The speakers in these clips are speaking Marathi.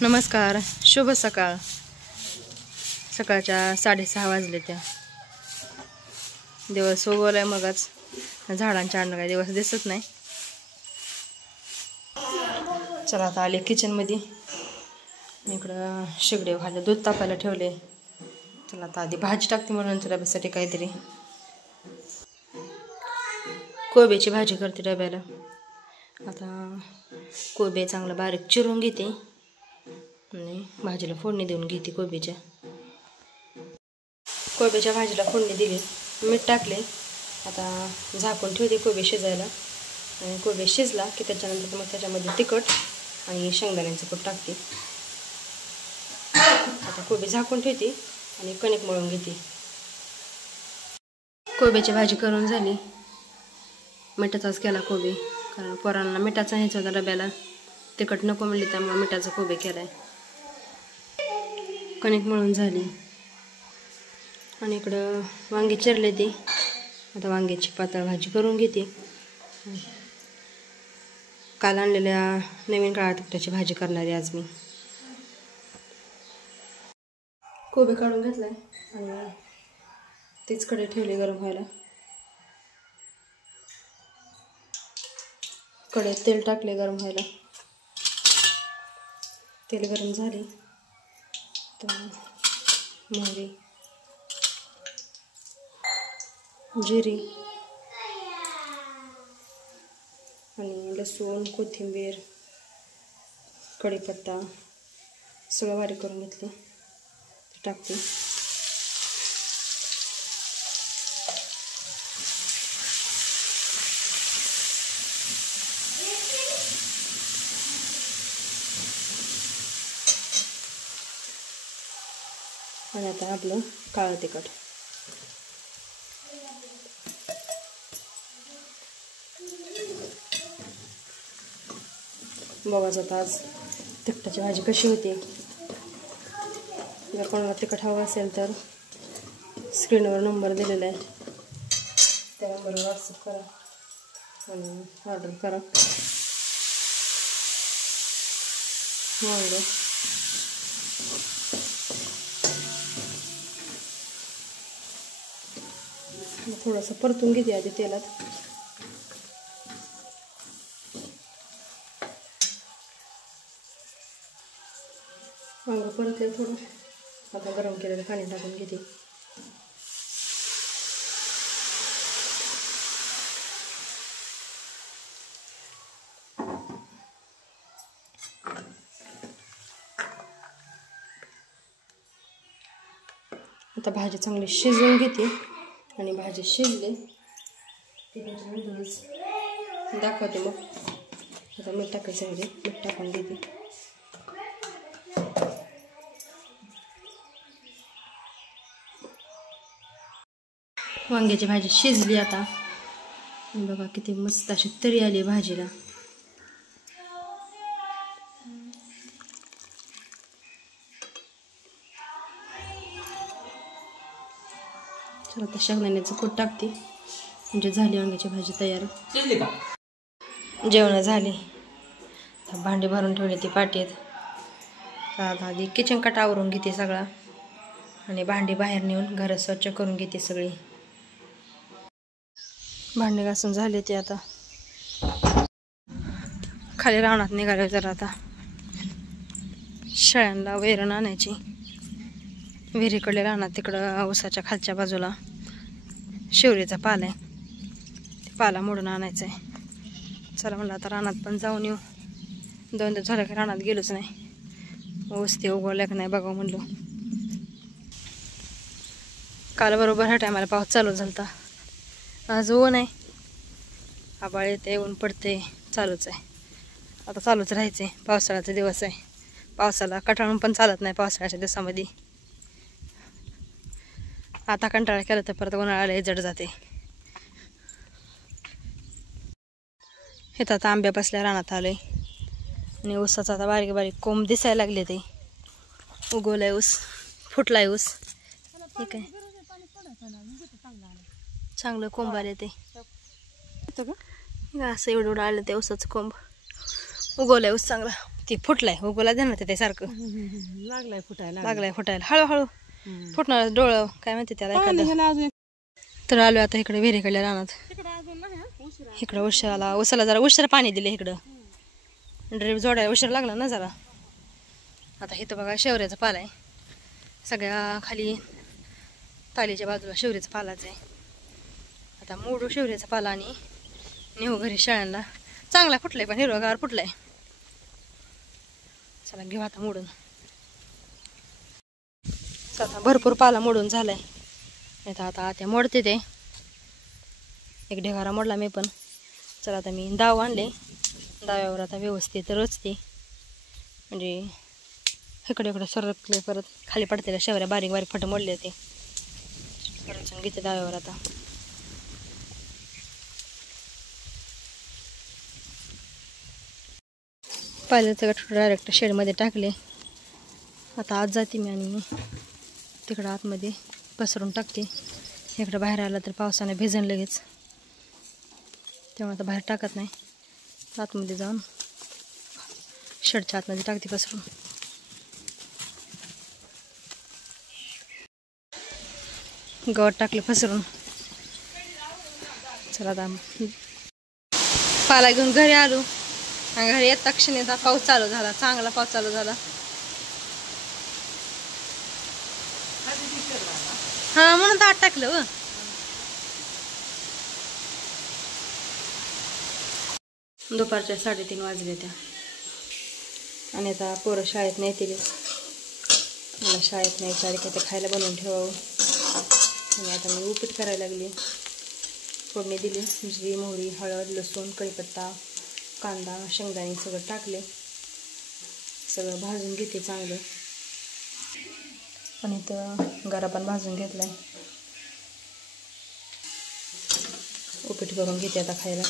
नमस्कार, शुभ सकाळ. सकाळच्या 6:30 वाजले. त्या दिवस उगवलाय मगच. झाडांच्या अंडर काय दिवस दिसत नाही. चला आता आले किचनमध्ये. इकडं शेगडे व्हायला दूध तापायला ठेवले. चला आता आधी भाजी टाकते म्हणून डब्यासाठी काहीतरी कोबीची भाजी करते डब्याला. आता कोबी चांगलं बारीक चिरून घेते आणि भाजीला फोडणी देऊन घेते. कोबीच्या भाजीला फोडणी दिली, मीठ टाकले. आता झाकून ठेवते कोबी शिजायला. आणि कोबी शिजला की त्याच्यानंतर मग त्याच्यामध्ये तिखट आणि शेंगदाण्याचं कूट टाकते. आता कोबी झाकून ठेवते आणि कणिक मळून घेते. कोबीची भाजी करून झाली. मिठाचाच केला कोबी, कारण पोरांना मिठाचा न्यायचा होता डब्याला. तिखट नको म्हणली त्यामुळे मिठाचा कोबी केलाय. कणिक मळून झाली. आणि इकडं वांगी चिरले ते. आता वांग्याची पातळ भाजी करून घेते. काल आणलेल्या नवीन काळा तिखटाची भाजी करणार आहे आज मी. कोबी काढून घेतलाय आणि तेच कडे ठेवले गरम व्हायला. कढईत तेल टाकले गरम व्हायला. तेल गरम झाले तर मोहरी, जिरी आणि लसूण, कोथिंबीर, कढीपत्ता सगळं बारीक करून घेतले ते टाकते. आणि आता आपलं काळं तिखट. बघायचं आता आज तिखटाची भाजी कशी होती. जर कोणाला तिखट हवं असेल तर स्क्रीनवर नंबर दिलेला आहे, त्या नंबरवर व्हॉट्सअप करा आणि ऑर्डर करा. थोडंसं परतून घेते आधी तेलात. वांग परतले थोडं. आता गरम केलेलं पाणी टाकून घेते. आता भाजी चांगली शिजवून घेते. आणि भाजी शिजली की त्याच्यानंतरच दाखवते. मग आता मीठ टाकायचं आहे. मीठ टाकून घेते. वांग्याची भाजी शिजली आता. बघा किती मस्त अशी तरी आली भाजीला. चला आता शेंगदाण्याचं कूट टाकते म्हणजे झाली वांग्याची भाजी तयार. जेवण झाली. भांडी भरून ठेवली ती पाटीत. आता आधी किचन कट आवरून घेते सगळा आणि भांडी बाहेर नेऊन घर स्वच्छ करून घेते सगळी. भांडी घासून झाले ते. आता खाली रानात निघाले. जरा आता शेळ्यांना वैरण आणायची. विहिरीकडे रानात तिकडं ऊसाच्या खालच्या बाजूला शिवरीचा पाला आहे. ते पाला मोडून आणायचा आहे. चला म्हणलं आता रानात पण जाऊन येऊ. 2 दिवस झालं की रानात गेलोच नाही. ऊस ते उगवल्या का नाही बघावं म्हणलो. काल बरोबर ह्या टायमाला पाऊस चालू झाला. आज ऊन आहे. आभाळ येते, ऊन पडते, चालूच आहे. आता चालूच राहायचं आहे. पावसाळ्याचा दिवस आहे. पावसाला कटाळून पण चालत नाही पावसाळ्याच्या दिवसामध्ये. आता कंटाळा केला तर परत उन्हाळ्याला जड जाते. हे तर आता आंब्या बसल्या रानात आले आणि ऊसाचा आता बारीक बारीक कोंब दिसायला लागले. ते उगवलाय ऊस, फुटलाय ऊस. हे काय चांगलं कोंब आले. ते असं एवढं आलं ते ऊसाचं कोंब. उगवलाय ऊस चांगला. ती फुटलाय उगवला दे ना ते सारखं लागलाय फुटायला लागलाय फुटायला हळूहळू फुटणार डोळं काय म्हणते त्याला एखादं. तर आलो आता इकडे विहिरीकडल्या रानात. इकडं उसाला जरा उशिरा पाणी दिले इकडं ड्रीप जोडायला उशीर लागला ना जरा. आता इथं बघा शेवऱ्याचा पाला आहे सगळ्या खाली तालीच्या बाजूला शेवऱ्याचा पालाच आहे. आता मोडू शेवऱ्याचा पाला आणि नेऊ घरी शाळांना. चांगला फुटलाय पण हिरवागार फुटलाय. चला घेऊ आता मोडून. आता भरपूर पाला मोडून झालाय. आता त्या मोडते ते एक ढेगारा मोडला मी पण. चला आता मी दाव आणले. दाव्यावर आता व्यवस्थित रचते म्हणजे इकडे इकडे सरकले परत खाली पडते शेवऱ्या बारीक बारीक फट मोडले ते रचून घेते दाव्यावर. आता पाहिलं तर डायरेक्ट शेडमध्ये टाकले. आता आज जाते मी आणि तिकडं आतमध्ये पसरून टाकते. इकडं बाहेर आलं तर पावसाने भिजन लगेच तेव्हा आता बाहेर टाकत नाही. आतमध्ये जाऊन शेडच्या आतमध्ये टाकते पसरून. गवत टाकलं पसरून. चला आता पाला घेऊन घरी आलो आणि घरी येता क्षणीचा पाऊस चालू झाला. चांगला पाऊस चालू झाला. हा म्हणून तर आत टाकलं व. दुपारच्या 3:30 वाजले त्या आणि आता पोरं शाळेत नाही येतील. मला शाळेत नाही आधी काय ते खायला बनवून ठेवावं. आणि आता मी उपीट करायला लागली. फोडणी दिली जिरी मोहरी हळद लसूण कढीपत्ता कांदा शेंगदाणे सगळं टाकले. सगळं भाजून घेते चांगलं. आणि इथं गरा पण भाजून घेतलाय. उपीट करून घेते आता खायला.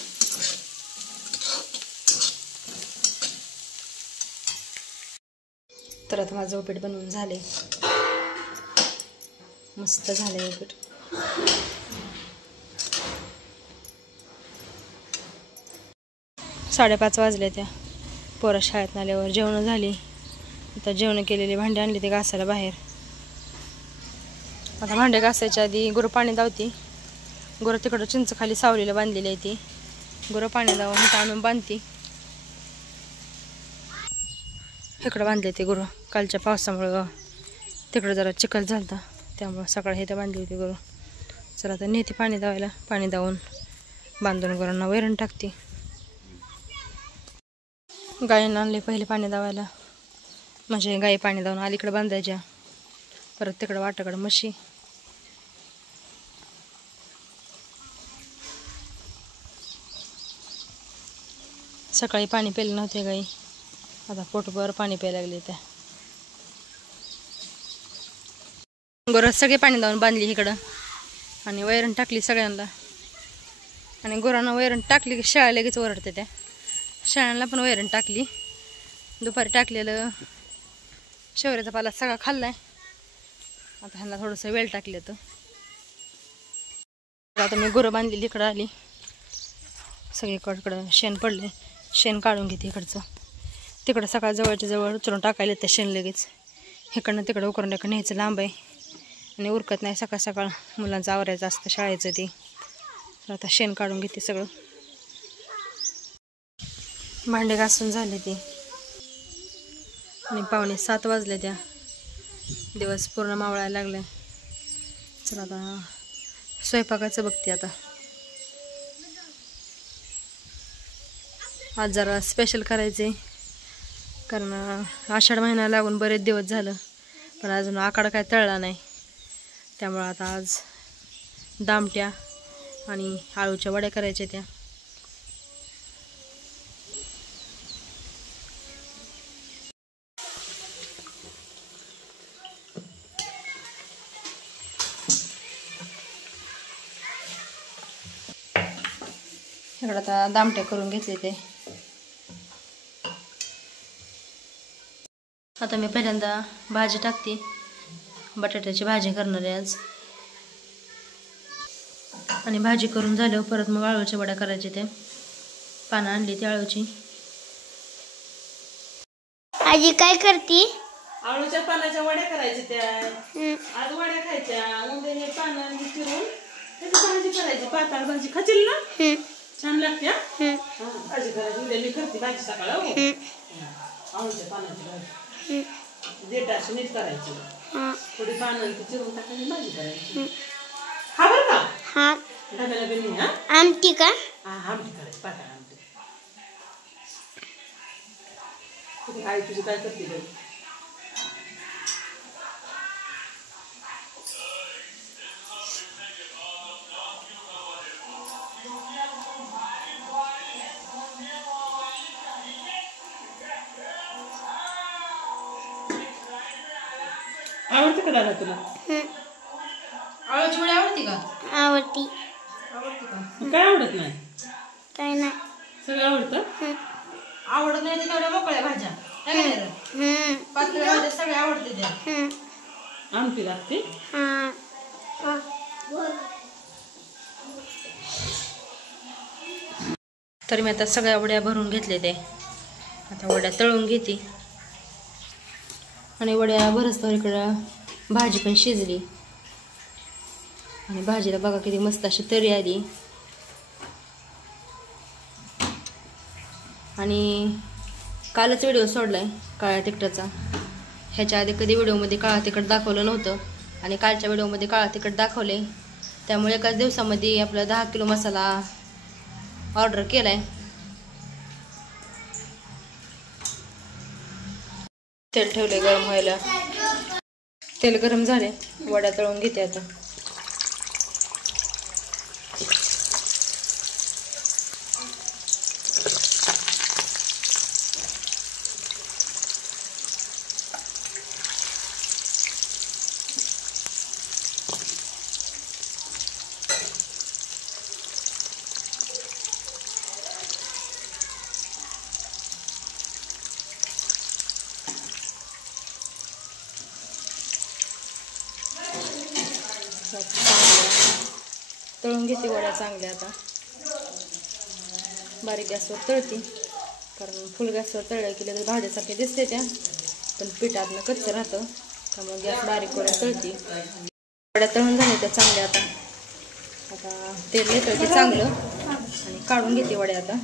तर आता माझं उपीट बनवून झाले. मस्त झाले उपीट. साडेपाच वाजले त्या. पोरं शाळेत आल्यावर जेवण झाली. आता जेवण केलेली भांडी आणली ते घासायला बाहेर. आता भांडे घासायच्या आधी गुरं पाणी धावती. गुरं तिकडं चिंच खाली सावलीला बांधलेली आहे ती. गुरं पाणी धावून इथं आणून बांधती. इकडं बांधले ते गुरं कालच्या पावसामुळं तिकडं जरा चिखल झालता त्यामुळं सकाळी इथं बांधली होती गुरं. चला आता नेते पाणी धावायला. पाणी धावून बांधून गुरांना वैरण टाकते. गायींना आणले पहिले पाणी धावायला म्हणजे गाई पाणी धावून अलीकडे बांधायच्या. परत तिकडं वाटाकडं म्हशी. सकाळी पाणी प्यायले नव्हते गाई. आता पोटभर पाणी प्यायला लागले त्या. गुरं सगळे पाणी धावून बांधली इकडं आणि वैरण टाकली सगळ्यांना. आणि गुरांना वैरण टाकली की शाळा लगेच ओरडते त्या. शाळांना पण वैरण टाकली. दुपारी टाकलेलं शेवऱ्याचा पाला सगळा खाल्लाय. आता ह्यांना थोडंसं वेळ टाकले तर. आता मी गुरं बांधलेली इकडं आली. सगळीकडं शेण पडले. शेण काढून घेते इकडचं. तिकडं सकाळ जवळच्या जवळ उचलून टाकायला ते शेण लगेच. इकडनं तिकडं उकरून इकडं न्यायचं लांब आहे आणि उरकत नाही. सकाळ सकाळ मुलांचं आवरायचं असतं शाळेचं ते. तर आता शेण काढून घेते सगळं. भांडे घासून झाले ते आणि 6:45 वाजले त्या. दिवस पूर्ण मावळायला लागलाय. चला आता स्वयंपाकाचं बघते आता. आज जरा स्पेशल करायचे कारण आषाढ महिना लागून बरेच दिवस झालं पण अजून आकाड काय तळला नाही. त्यामुळं आता आज दामट्या आणि आळूच्या वड्या करायच्या त्या. इकडं आता दामट्या करून घेतले ते. आता मी पहिल्यांदा भाजी टाकते. बटाट्याची भाजी करणार आहे आज. आणि भाजी करून झाल्यावर परत मग आळूच्या वड्या करायच्या त्या. पानं आणली ती आळूची. आजी काय करती? आळूच्या पानाच्या वड्या करायच्या त्या आज वड्या खायच्या उद्या हे पानं चिरून त्याची भाजी करायची पाताळ भाजी खाशील ना छान लागते भाजी करायची उद्या मी करते भाजी सकाळ आळूच्या पानाची भाजी देठाची नीट करायची थोडी पानं चिरून टाकायची भाजी करायची हा बरं का हा डब्याला बिनी हा आमटी का? हा आमटी करायची पाताळ आमटी कुठे आई तुझी काय करते घरी आवडते का दादा तुला आळूची वडी आवडते का? आवडती. आवडते का? काय आवडत नाही काय नाही. सगळं आवडतं आवडत नाही तर तेवढ्या मोकळ्या भाज्या काय नाही रे? पातळ भाज्या सगळ्या आवडते त्या. आमटी लागते तर मी आता सगळ्या वड्या भरून घेतले ते आता वड्या तळून घेते आणि वड्या भरस तर इकडं भाजी पण शिजली आणि भाजीला बघा किती मस्त अशी तरी आली आणि कालच व्हिडिओ सोडलाय काळ्या तिखटाचा ह्याच्या आधी कधी व्हिडिओमध्ये काळा तिखट दाखवलं नव्हतं आणि कालच्या व्हिडिओमध्ये काळा तिखट दाखवले त्यामुळे एकाच दिवसामध्ये आपला 10 किलो मसाला ऑर्डर केलाय तेल ठेवले गरम व्हायला तेल गरम झाले वड्या तळून घेते आता तळून घेते वड्या चांगल्या आता बारीक गॅसवर तळते कारण फुल गॅसवर तळल्या की लगेच भाज्यासारखे दिसते त्या पण पिठातनं कच्चं राहतं त्यामुळे गॅस बारीक करून तळते वड्या तळून झाल्या त्या चांगल्या आता आता तेल नितळते चांगलं आणि काढून घेते वड्या आता